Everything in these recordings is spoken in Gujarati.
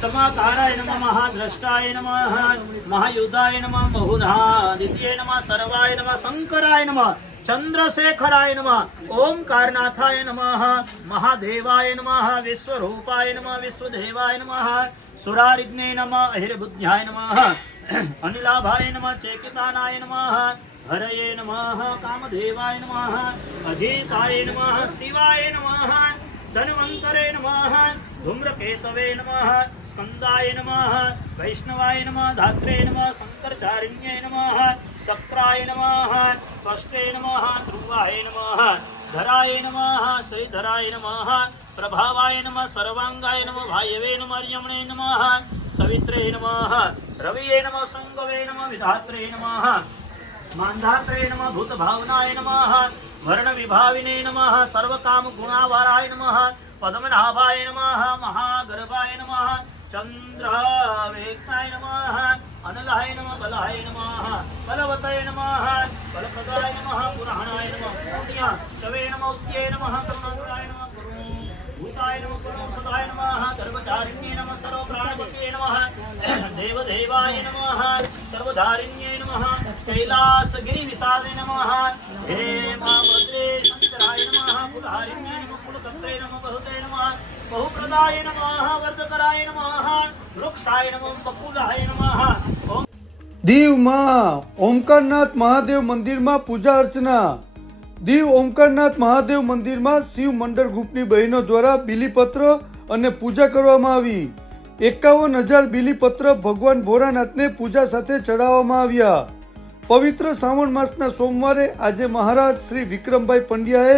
समाकाराय नमः महाद्रष्टाय नमः महायुद्धाय नमः बहुधादित्ये नमः सर्वाय नमः शङ्कराय नमः चन्द्रशेखराय नमः ओंकारनाथाय नमः महादेवाय नमः विश्वरूपाय नमः विश्वदेवाय नमः सुरारिग्ने नमः अहिर्बुद्ध्याय नमः अनिलाभाय नमः चेकितानाय नमः हरये नमः कामदेवाय नमः अजिताय नमः शिवाय नमः धन्वन्तरे नमः ધૂમ્રકેતવે નમઃ સ્કંદાય નમઃ વૈષ્ણવાય નમઃ ધાત્રે નમઃ શંકરચારિણ્ય નમઃ શક્રાય નમઃ કષ્ટે નમઃ ધ્રુવાય નમઃ ધરાય નમઃ શ્રીધરાય નમઃ પ્રભાવાય નમઃ સર્વાંગાય નમઃ ભાયવે નમઃ રમણે નમઃ સવિત્રે નમઃ રવિએ નમઃ સંગવે નમઃ વિધાત્રે નમઃ માંધાત્રે નમઃ ભૂત ભાવનાય વર્ણ વિભાવિને નમઃ સર્વકામ ગુણાવારાય નમઃ పద్మనాభాయ నమ మహాగర్భాయ నమ చంద్రవేక్తాయ నమ అనలాయ నమ బలాయ నమ బలవతయ నమ బలప్రదాయ నమ పురాణాయ నమ పూర్ణ్య శవే నమ ఉద్యే నమ కరుణాకరాయ నమ భూతాయ నమ గురు సదాయ నమ గర్భచారిణ్యే నమ సర్వ ప్రాణపతే నమ దేవదేవాయ నమ సర్వధారిణ్యే నమ కైలాసగిరి విసాదే నమ హే మా భద్రే శంకరాయ నమ కులహారిణ్యే నమ સહસ્ત્રે નમ બહુતે નમ બહુપ્રદાય નમ વર્ધકરાય નમ વૃક્ષાય નમ બકુલાય નમ દીવમાં ઓમકારનાથ મહાદેવ મંદિરમાં પૂજા અર્ચના. દીવ ઓમકારનાથ મહાદેવ મંદિરમાં શિવ મંડળ ગ્રુપની બહેનો દ્વારા બિલીપત્ર અને પૂજા કરવામાં આવી. એકાવન હજાર બિલીપત્ર ભગવાન ભોરાનાથને પૂજા સાથે ચડાવવામાં આવ્યા. પવિત્ર શ્રાવણ માસના સોમવારે આજે મહારાજ શ્રી વિક્રમભાઈ પંડ્યાએ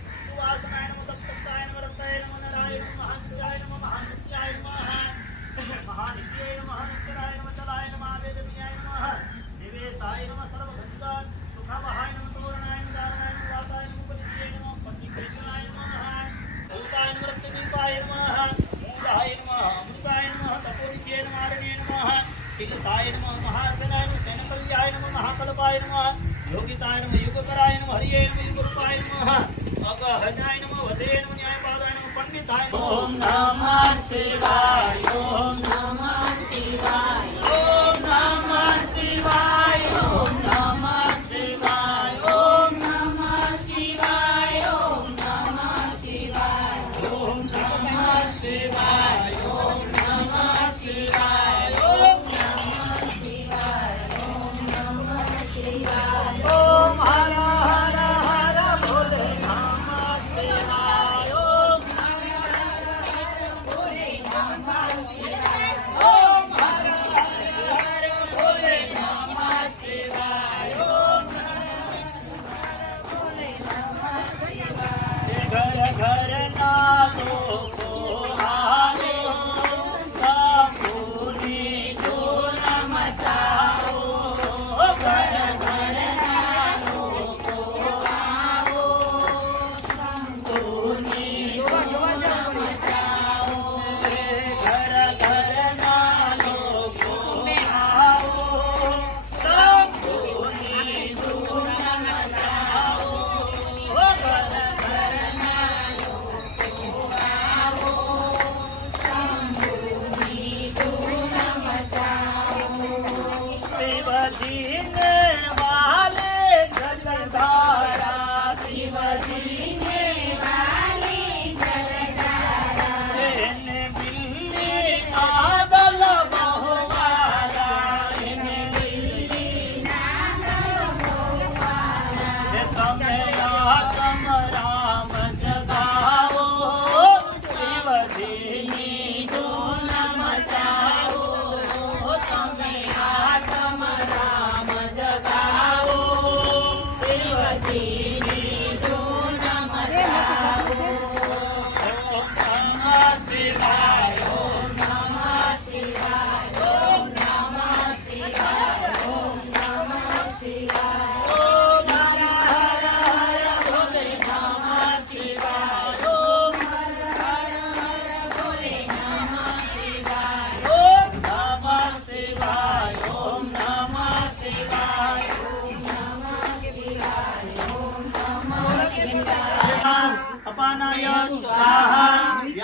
Om Namah Shivaya.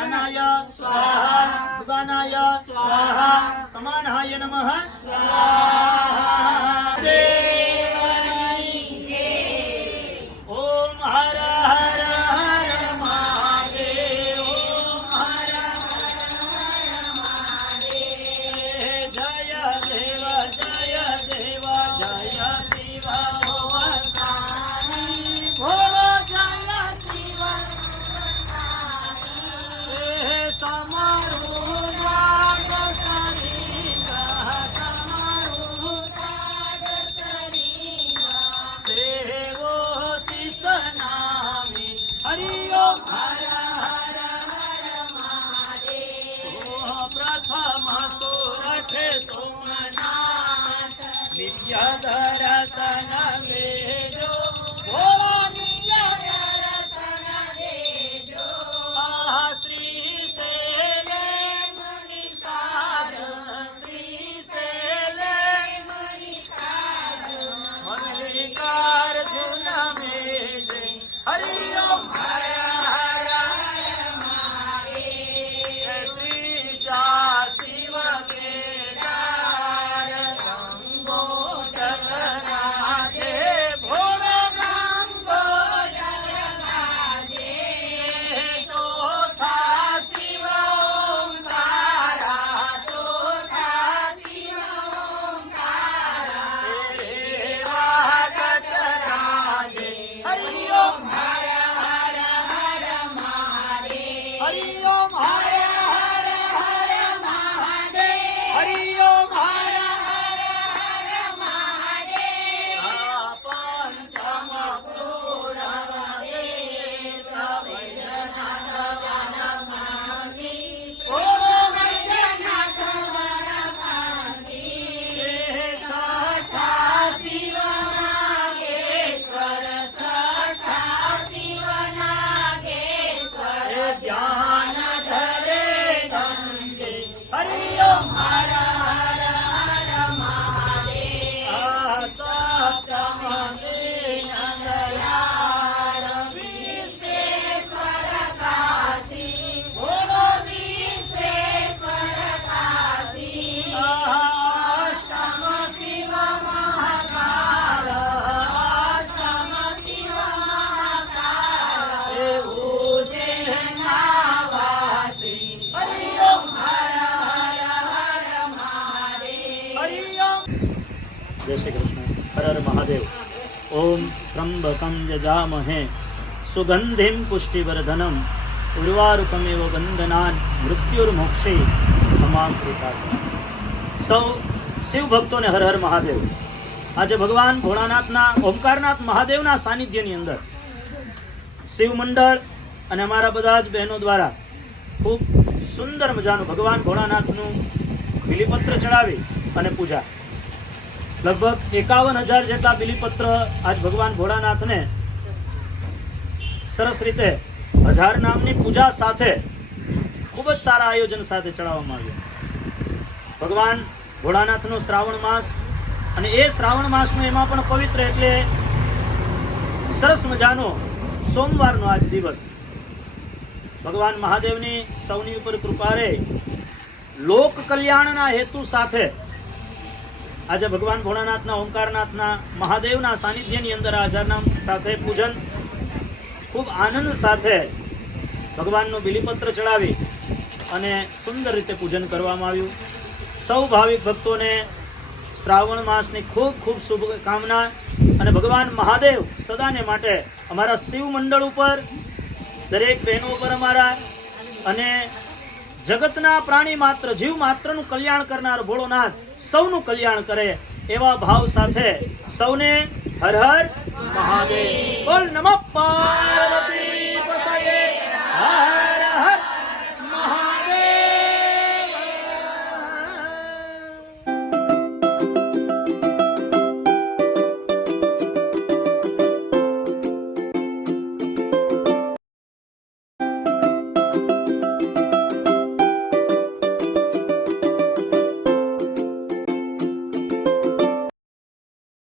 సమానాయ స్వాహ దుగానాయ స్వాహ సమానాయ నమ. స్వాహ ત્રંબકમ યજામહે સુગંધિમ પુષ્ટિવર્ધનમ ઉર્વારૂપમેવ વંદનાન મૃત્યુર્મોક્ષે સમાકૃતા સૌ શિવ ભક્તોને હર હર મહાદેવ આજે ભગવાન ભોળાનાથના ઓમકારનાથ મહાદેવના સાનિધ્યની અંદર શિવ મંડળ અને અમારા બધા જ બહેનો દ્વારા ખૂબ સુંદર મજાનું ભગવાન ભોળાનાથનું બિલીપત્ર ચડાવી અને પૂજા લગભગ એકાવન હજાર જેટલા બિલીપત્ર આજ ભગવાન ભોળાનાથને સરસ રીતે હજાર નામની પૂજા સાથે ખૂબ જ સારા આયોજન સાથે ચડાવવામાં આવ્યું. ભગવાન ભોળાનાથનો શ્રાવણ માસ અને એ શ્રાવણ માસનો એમાં પણ પવિત્ર એટલે સરસ મજાનો સોમવારનો આજ દિવસ. ભગવાન મહાદેવની સૌની ઉપર કૃપા રહે લોક કલ્યાણના હેતુ સાથે આજે ભગવાન ભોળાનાથના, ઓમકારનાથના, મહાદેવના સાનિધ્યની અંદર આ હજારનામ સાથે પૂજન, ખૂબ આનંદ સાથે ભગવાનનું બિલીપત્ર ચડાવી અને સુંદર રીતે પૂજન કરવામાં આવ્યું. સૌ ભાવિક ભક્તોને શ્રાવણ માસની ખૂબ ખૂબ શુભકામના અને ભગવાન મહાદેવ સદાને માટે અમારા શિવ મંડળ ઉપર દરેક બહેનો ઉપર અમારા અને જગતના પ્રાણી માત્ર, જીવ માત્રનું કલ્યાણ કરનાર ભોળોનાથ સૌનું કલ્યાણ કરે એવા ભાવ સાથે સૌને હર હર મહાદેવ. બોલ નમઃ પાર્વતી હર